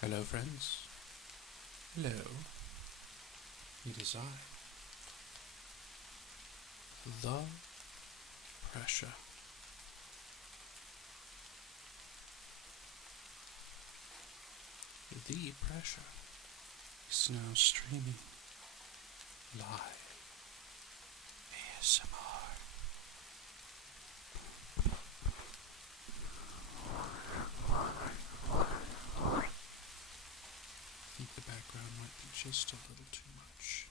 Hello, friends. Hello. It is I, the pressure. The pressure is now streaming live ASMR. I think the background might be just a little too much,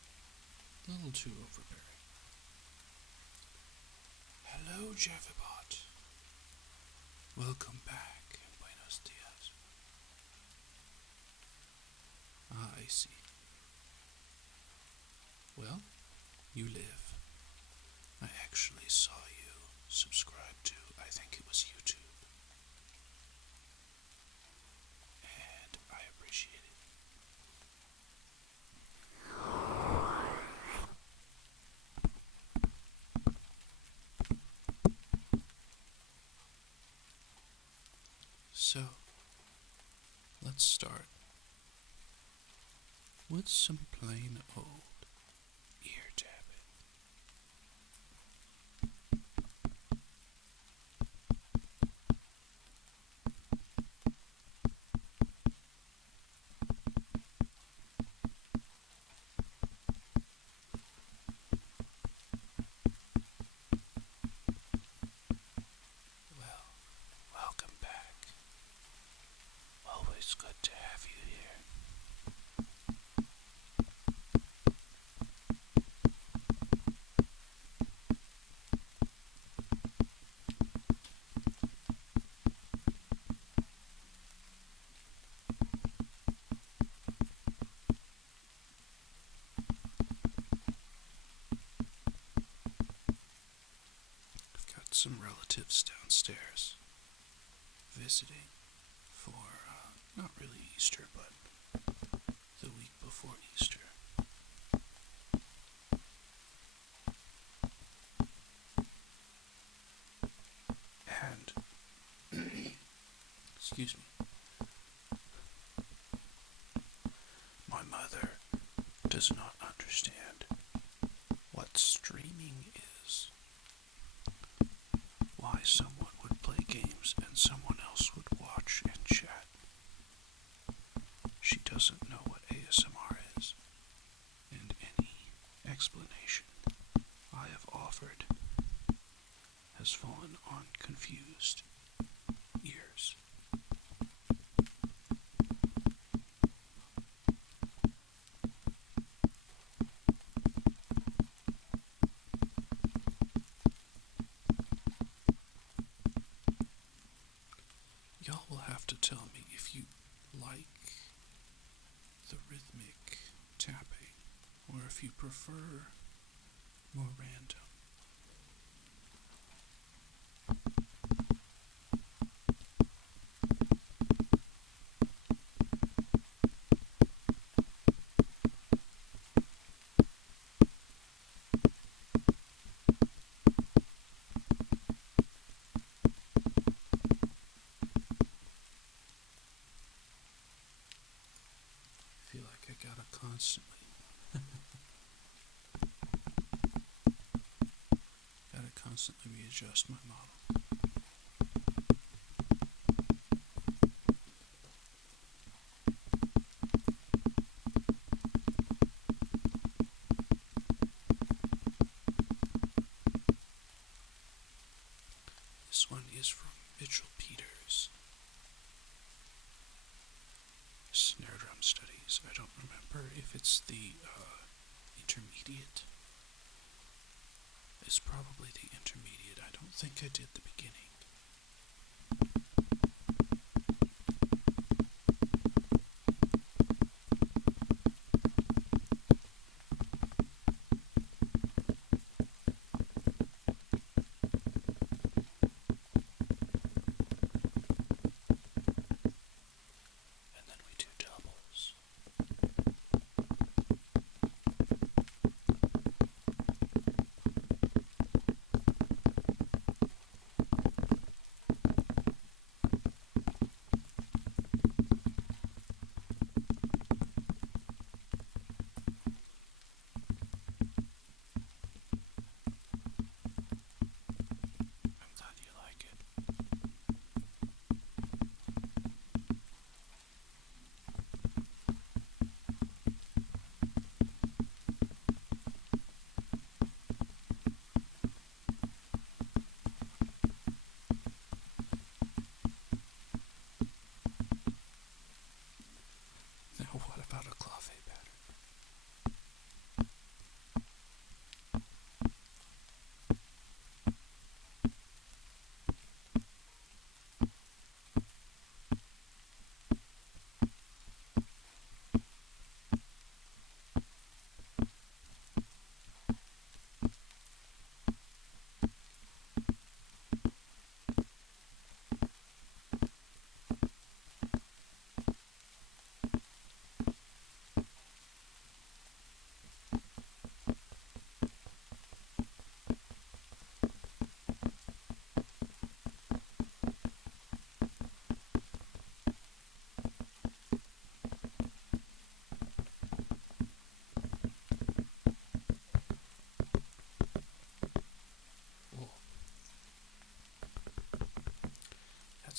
a little too overbearing. Hello, Jeffibot. Welcome back, and buenos dias. Ah, I see. Well, you live. I actually saw you subscribe to, I think it was YouTube, and I appreciate it. So, let's start with some plain old ear tapping. Well, welcome back. Always good to have you here. I've got some relatives downstairs visiting for not really Easter, but the week before Easter. And, excuse me, my mother does not understand what streaming is. Why someone would play games and someone else would watch and chat. She doesn't know what ASMR is, and any explanation I have offered has fallen on confused ears. Y'all will have to tell me if you like the rhythmic tapping or if you prefer more random. I feel like I gotta constantly readjust my model. This one is from Mitchell Peters. Snare drum studies. I don't remember if it's the intermediate. It's probably the intermediate. I don't think I did the beginning. And then we do doubles.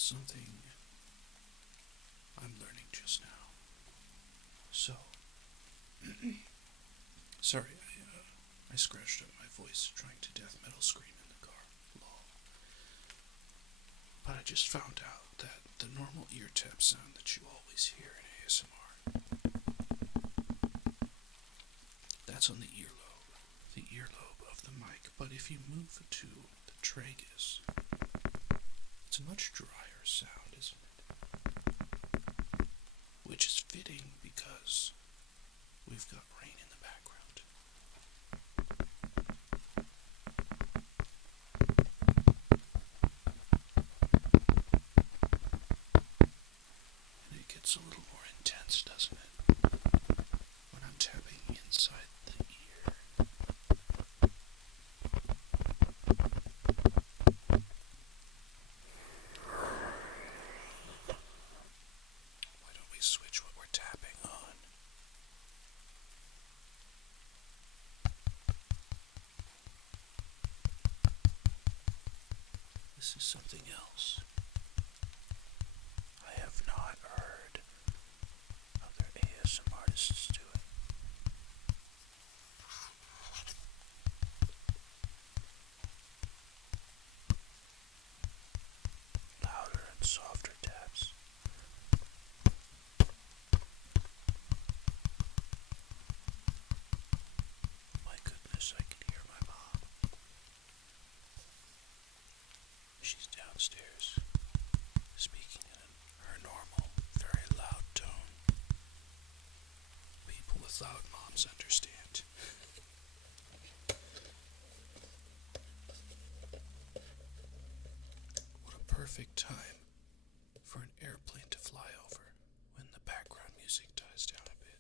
That's something I'm learning just now. So, sorry, I scratched up my voice trying to death metal scream in the car. Lol. But I just found out that the normal ear tap sound that you always hear in ASMR, that's on the earlobe of the mic. But if you move to the tragus, it's a much drier sound, isn't it? Which is fitting because we've got rain in the background. And it gets a little more intense, doesn't it? When I'm tapping inside the ear. Why don't we switch what we're tapping on? This is something else. I have not heard other ASMR artists do it. Louder and softer taps. My goodness, I can hear my mom. She's downstairs, speaking in her normal, very loud tone. People with loud moms understand. What a perfect time for an airplane to fly over when the background music dies down a bit.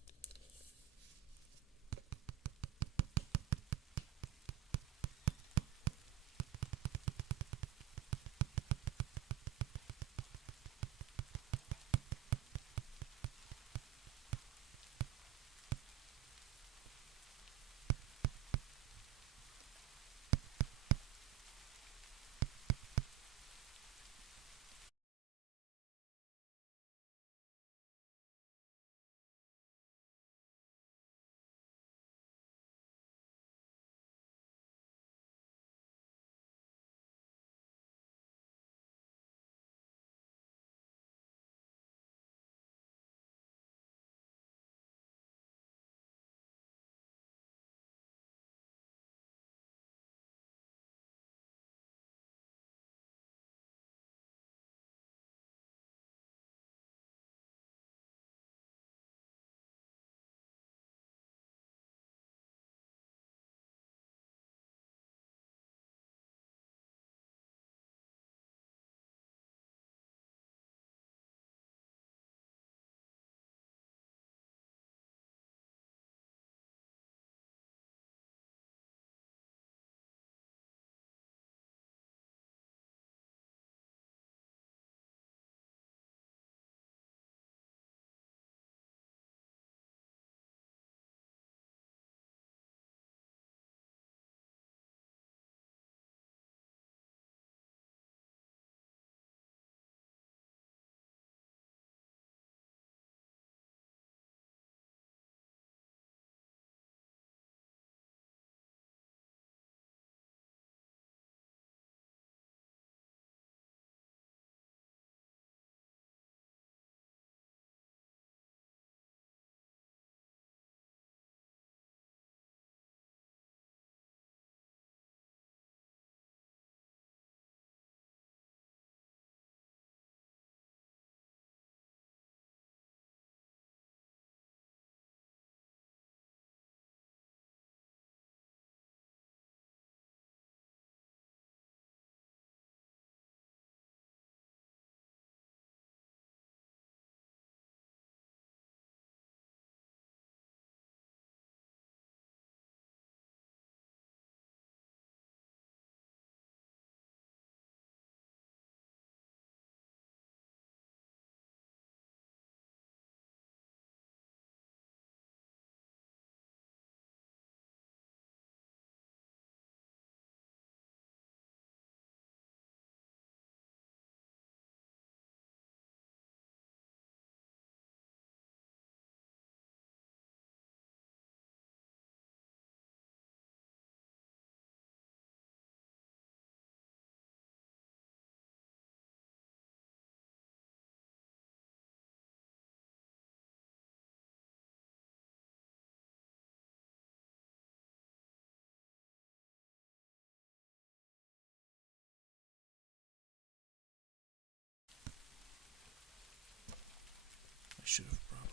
should have probably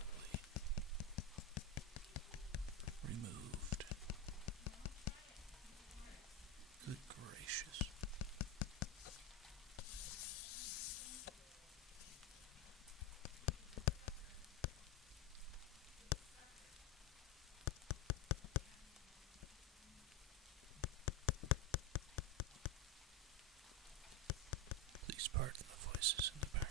removed. Good gracious. Please pardon the voices in the background.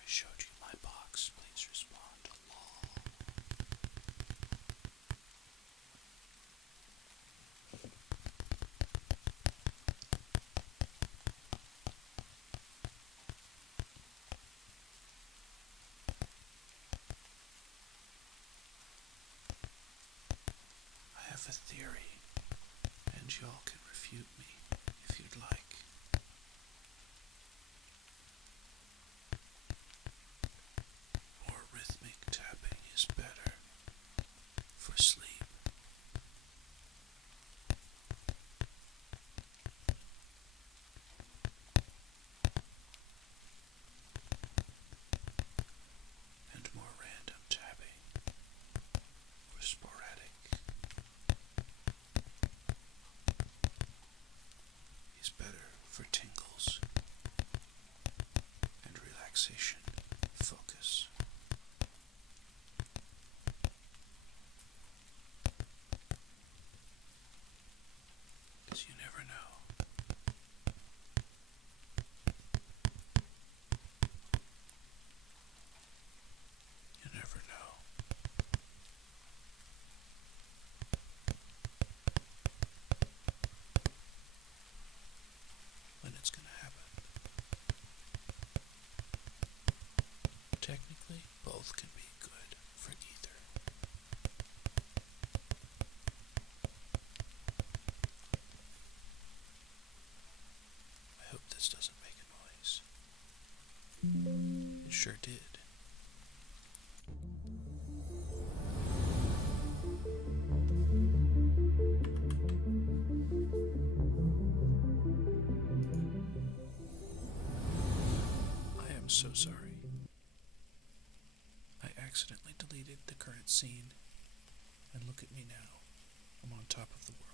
I showed you my box. Please respond. Lol. I have a theory, and y'all can refute me if you'd like. More rhythmic tapping is better for sleep. And more random tapping or sporadic is better for tingles and relaxation, focus. Because you never know. You never know. When it's gonna happen. Technically, both can be good for either. I hope this doesn't make a noise. It sure did. I am so sorry. I accidentally deleted the current scene, and look at me now. I'm on top of the world.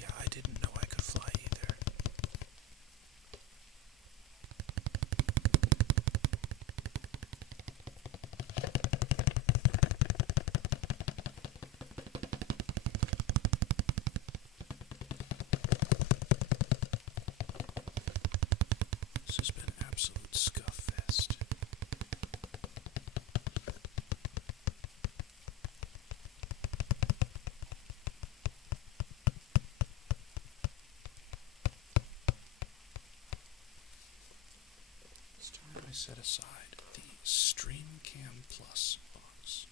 Yeah, I didn't know I could fly either. This has been an absolute scuff fest. This time I set aside the StreamCam Plus box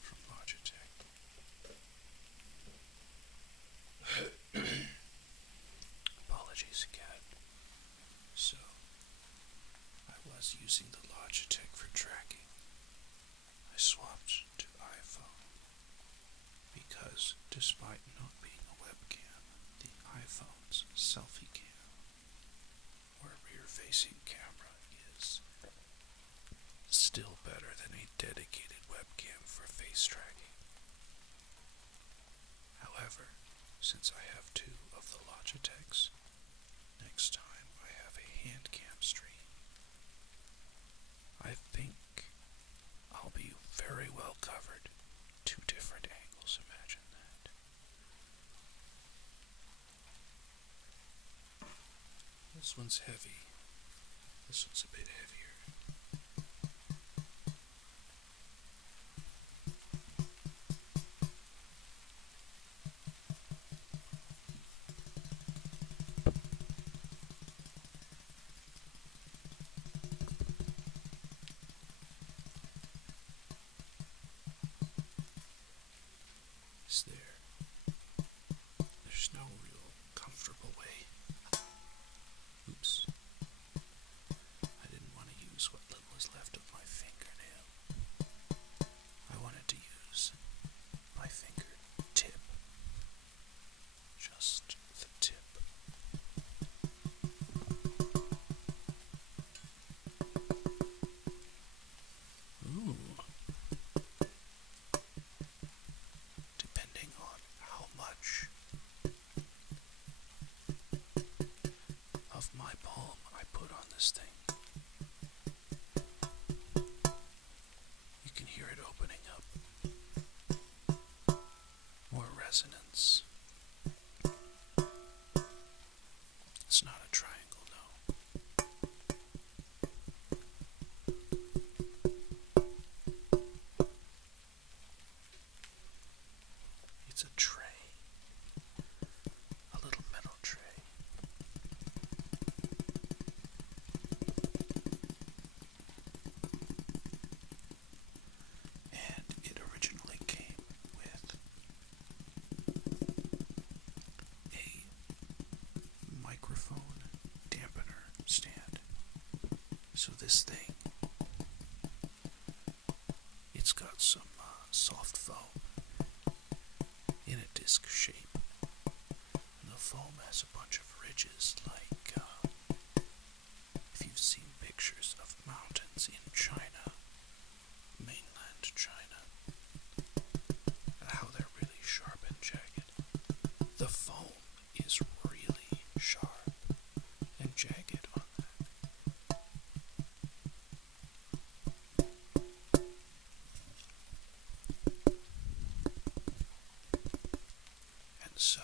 from Logitech. Apologies again. So, I was using the Logitech for tracking. I swapped to iPhone because, despite not being a webcam, the iPhone's selfie cam, or rear-facing camera, is still better than a dedicated webcam for face tracking. However, since I have two of the Logitechs, next time I have a hand cam stream, I think I'll be very well covered. Two different angles, imagine that. This one's heavy. This one's a bit heavier. Is there's no real comfortable way. Oops. I didn't want to use what little was left of my fingernail. I wanted to use my finger tip. Just the tip. Ooh. Depending on how much of my palm I put on this thing, you can hear it opening up. More resonance. It's not a triangle, no. It's a tray. A little metal tray. And it originally came with a microphone dampener stand. So this thing, it's got some soft foam in a disc shape. And the foam has a bunch of ridges, like if you've seen pictures of mountains in China, mainland China, how they're really sharp and jagged. The foam is really sharp and jagged on that. And so,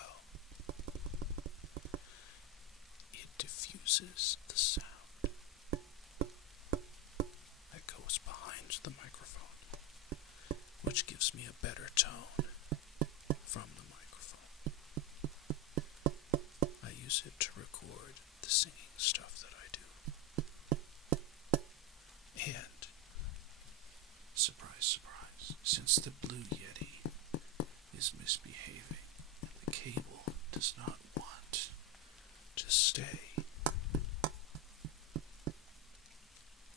it diffuses the sound that goes behind the microphone, which gives me a better tone from the microphone. I use it to record the singing stuff that I do. And, surprise, surprise, since the Blue Yeti is misbehaving and the cable does not want to stay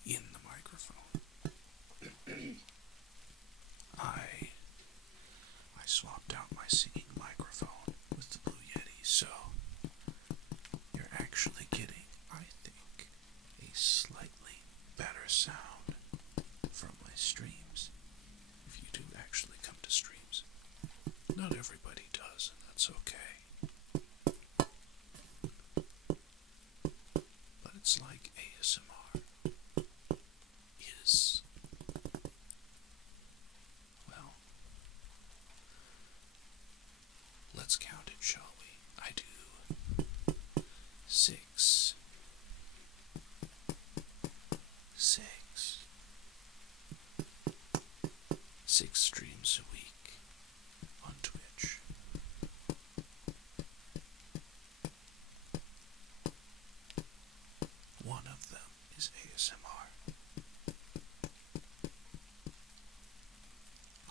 in the microphone, I swapped out my singing microphone with the Blue Yeti, so you're actually getting, I think, a slightly better sound from my streams, if you do actually come to streams. Not everybody does, and that's okay. But it's like ASMR is, well, let's count it, shall we? I do 6 streams a week on Twitch. One of them is ASMR.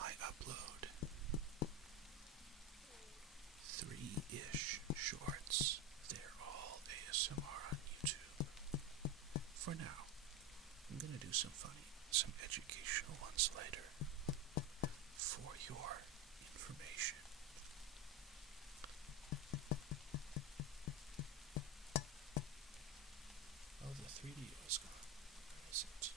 I upload 3-ish shorts. They're all ASMR on YouTube. For now, I'm gonna do some funny, some educational ones later for your information. Oh, the 3D is gone. Where is it?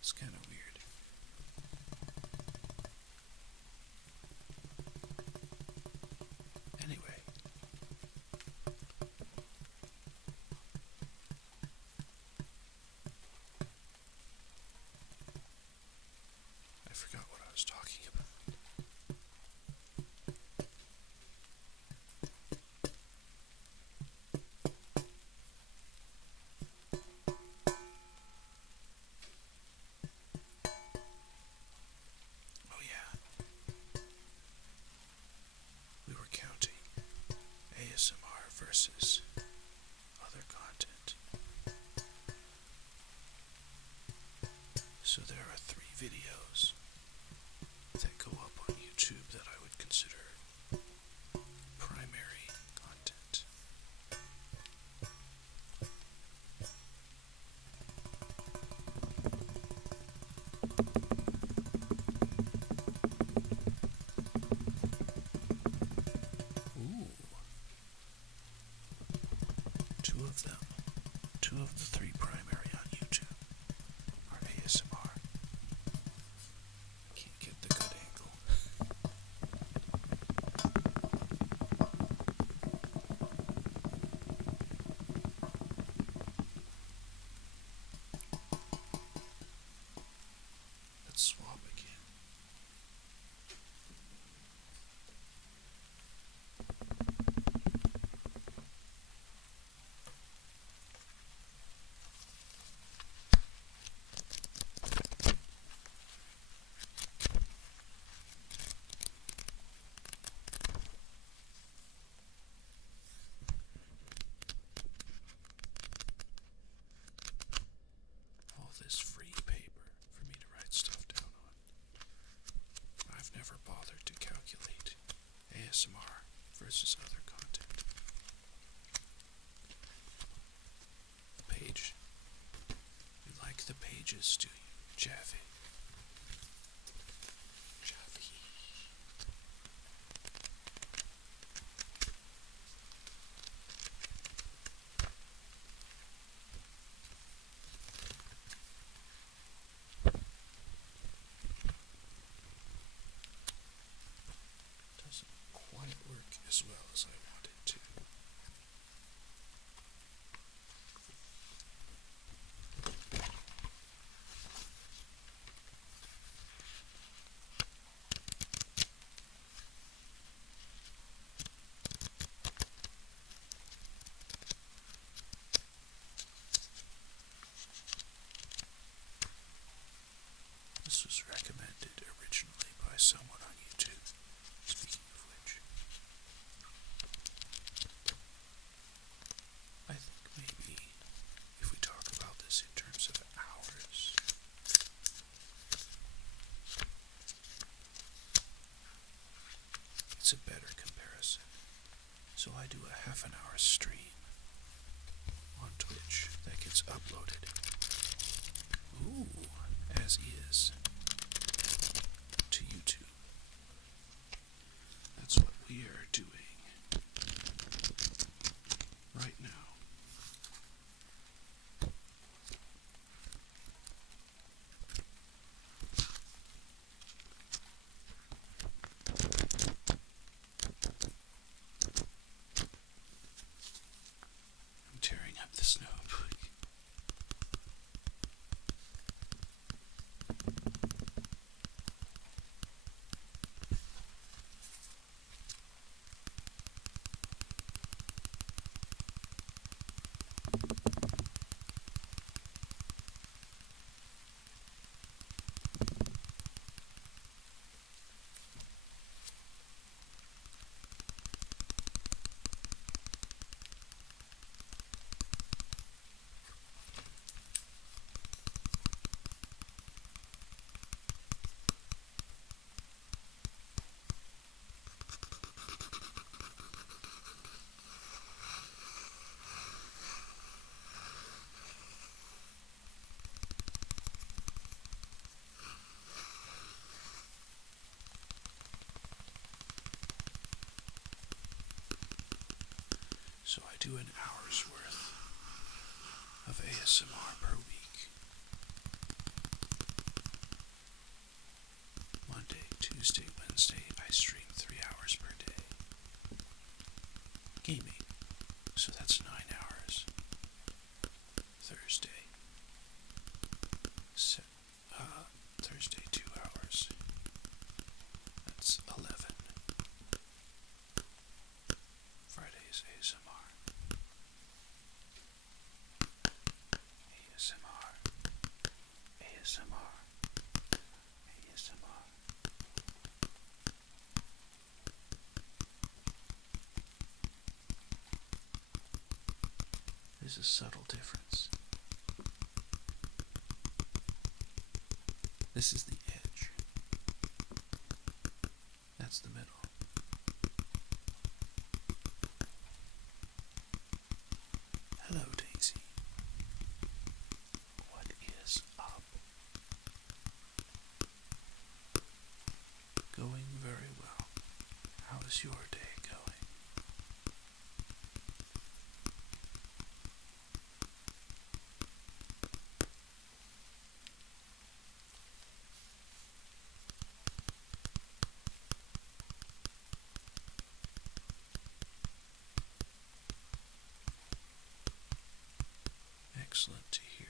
It's kind of weird. versus other content. So there are 3 videos that go up on YouTube that I would consider primary content. Ooh. Two of the 3 primary on YouTube are ASMR. I can't get the good angle. Let's swap again. All this free paper for me to write stuff down on. I've never bothered to calculate ASMR versus other content. The page. You like the pages, do you, Javi? Javi. Doesn't quite work as well as I want it to. This was recommended originally by someone on YouTube. Speaking of which, I think maybe if we talk about this in terms of hours, it's a better comparison. So I do a half-an-hour stream on Twitch that gets uploaded. Ooh, as is to YouTube. That's what we are doing right now. I'm tearing up this notebook. So I do an hour's worth of ASMR per week. Monday, Tuesday, Wednesday, I stream 3 hours per day. Gaming. So that's 9 hours. Thursday. Thursday 2 hours. That's 11. Friday's ASMR. ASMR. ASMR. ASMR. There's a subtle difference. This is the edge. That's the middle. Hello, Daisy. What is up? Going very well. How is your day going? Excellent to hear.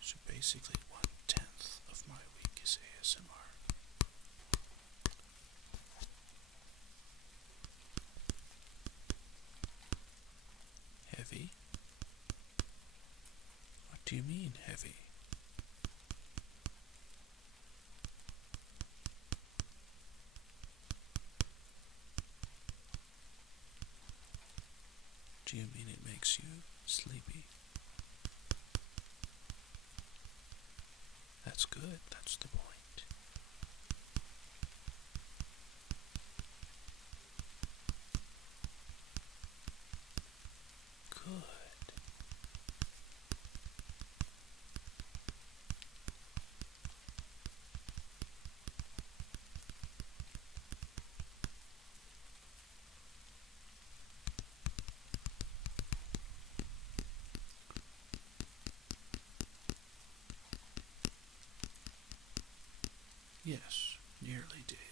So basically 1/10 of my week is ASMR. Heavy? What do you mean heavy? Do you mean it makes you sleepy? That's good, that's the point. Good. Yes, nearly daily.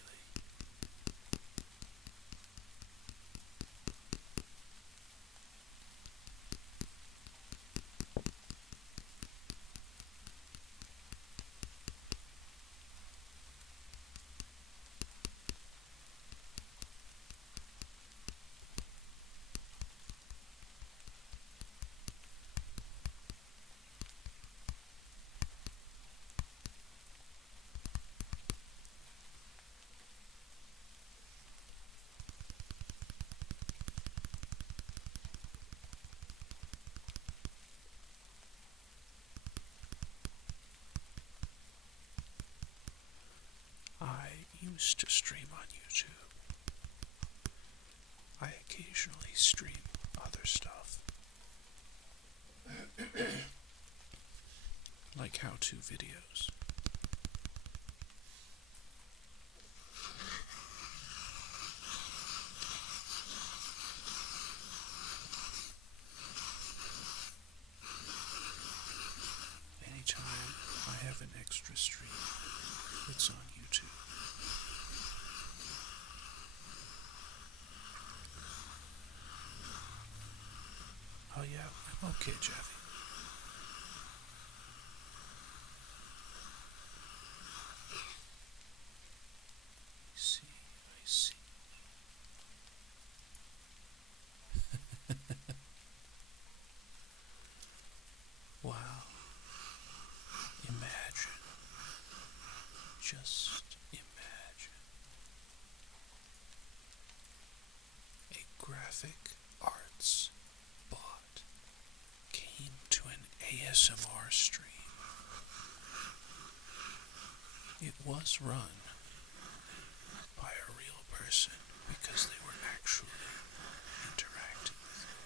I used to stream on YouTube. I occasionally stream other stuff. Like how-to videos. Anytime I have an extra stream, it's on YouTube. Oh yeah, I'm okay, Jeffy. I see. Wow. Imagine. Just imagine. A graphic arts bot came to an ASMR stream. It was run by a real person because they were actually interacting with it.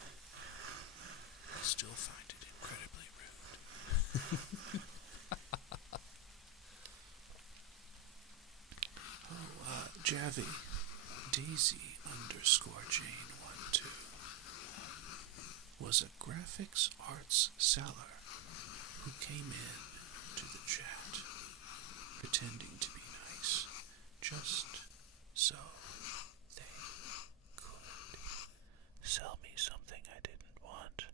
I still find it incredibly rude. Oh, Javi, Daisy_Jane12 was a graphics arts seller who came in to the chat pretending to be nice just so they could sell me something I didn't want.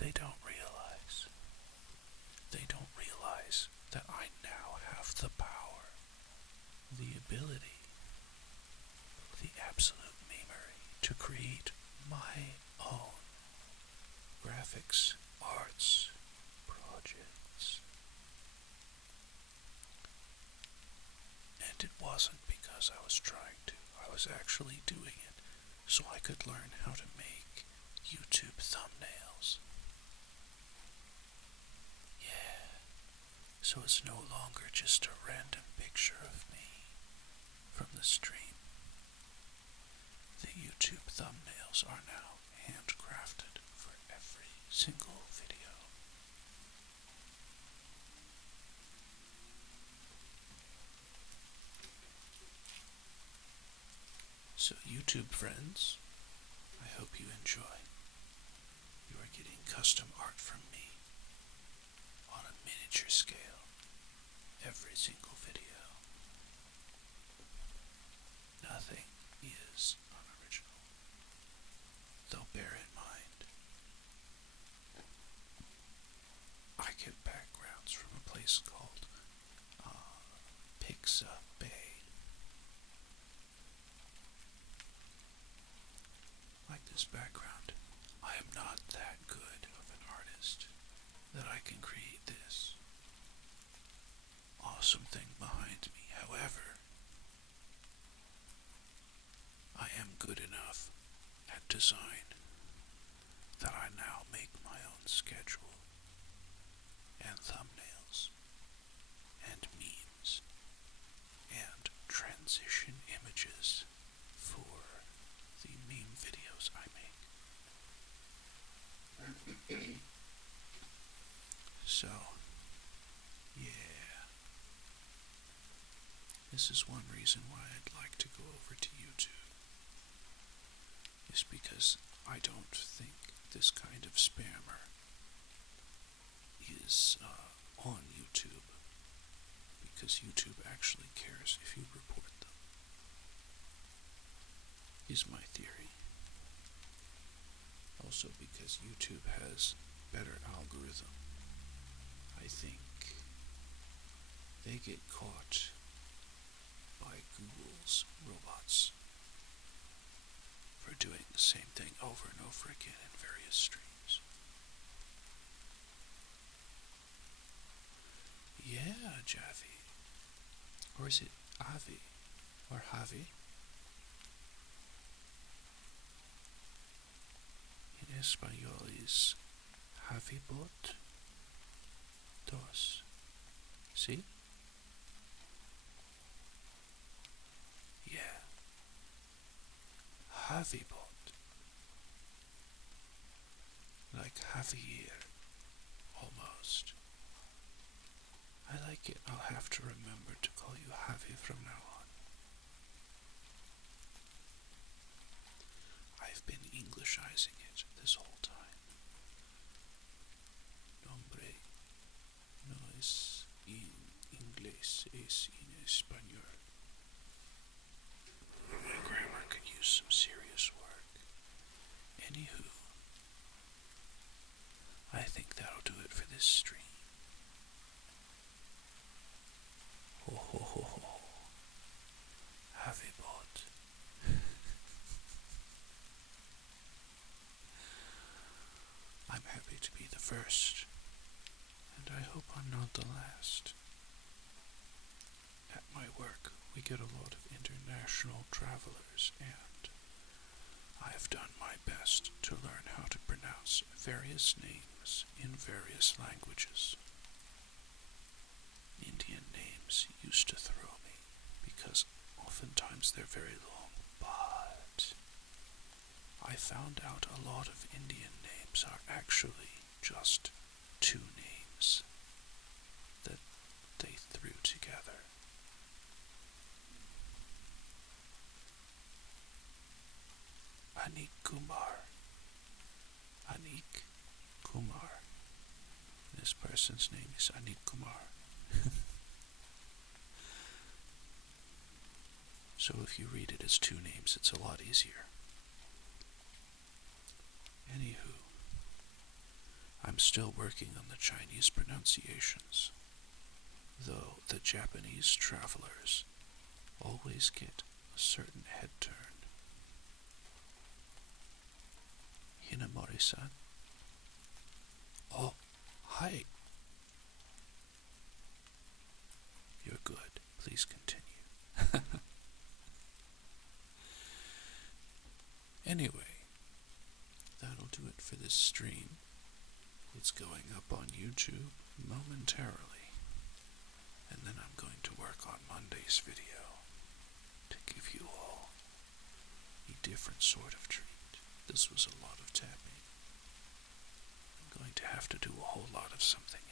They don't realize. They don't realize that I now have the power, the ability, the absolute memory to create my own graphics arts projects. And it wasn't because I was trying to. I was actually doing it so I could learn how to make YouTube thumbnails. Yeah, so it's no longer just a random picture of me from the stream. The YouTube thumbnails are now handcrafted for every single video. So YouTube friends, I hope you enjoy. You are getting custom art from me on a miniature scale every single video. Nothing is unoriginal, though bear in mind, I get backgrounds from a place called Pixa Bay. Like this background, I am not that good of an artist that I can create this awesome thing behind me. However, I am good enough at design that I now make my own schedule and thumbnails and memes and transition images for the meme videos I make. So, yeah. This is one reason why I'd like to go over to YouTube. Is because I don't think this kind of spammer is on YouTube. Because YouTube actually cares if you report them. Is my theory. Also because YouTube has better algorithm. I think they get caught by Google's robots for doing the same thing over and over again in various streams. Yeah, Javi. Or is it Avi? Or Javi? In español is Javibot dos. See? Yeah. Javibot. Like Javier. Almost. I like it. I'll have to remember to call you Javi from now on. I've been Englishizing it this whole time. Nombre no es en inglés, es en español. My grammar could use some serious work. Anywho, I think that'll do it for this stream. Ho ho ho ho. Have a bot. I'm happy to be the first, and I hope I'm not the last. At my work, we get a lot of international travelers, and I've done my best to learn how to pronounce various names in various languages. Indian names used to throw me, because oftentimes they're very long, but I found out a lot of Indian names are actually just two names that they threw together. Anik Kumar. Anik Kumar. This person's name is Anik Kumar. So if you read it as two names, it's a lot easier. Anywho, I'm still working on the Chinese pronunciations, though the Japanese travelers always get a certain head turn. Hinamori-san? Oh, hi. You're good. Please continue. Anyway, that'll do it for this stream. It's going up on YouTube momentarily, and then I'm going to work on Monday's video to give you all a different sort of treat. This was a lot of tapping. I'm going to have to do a whole lot of something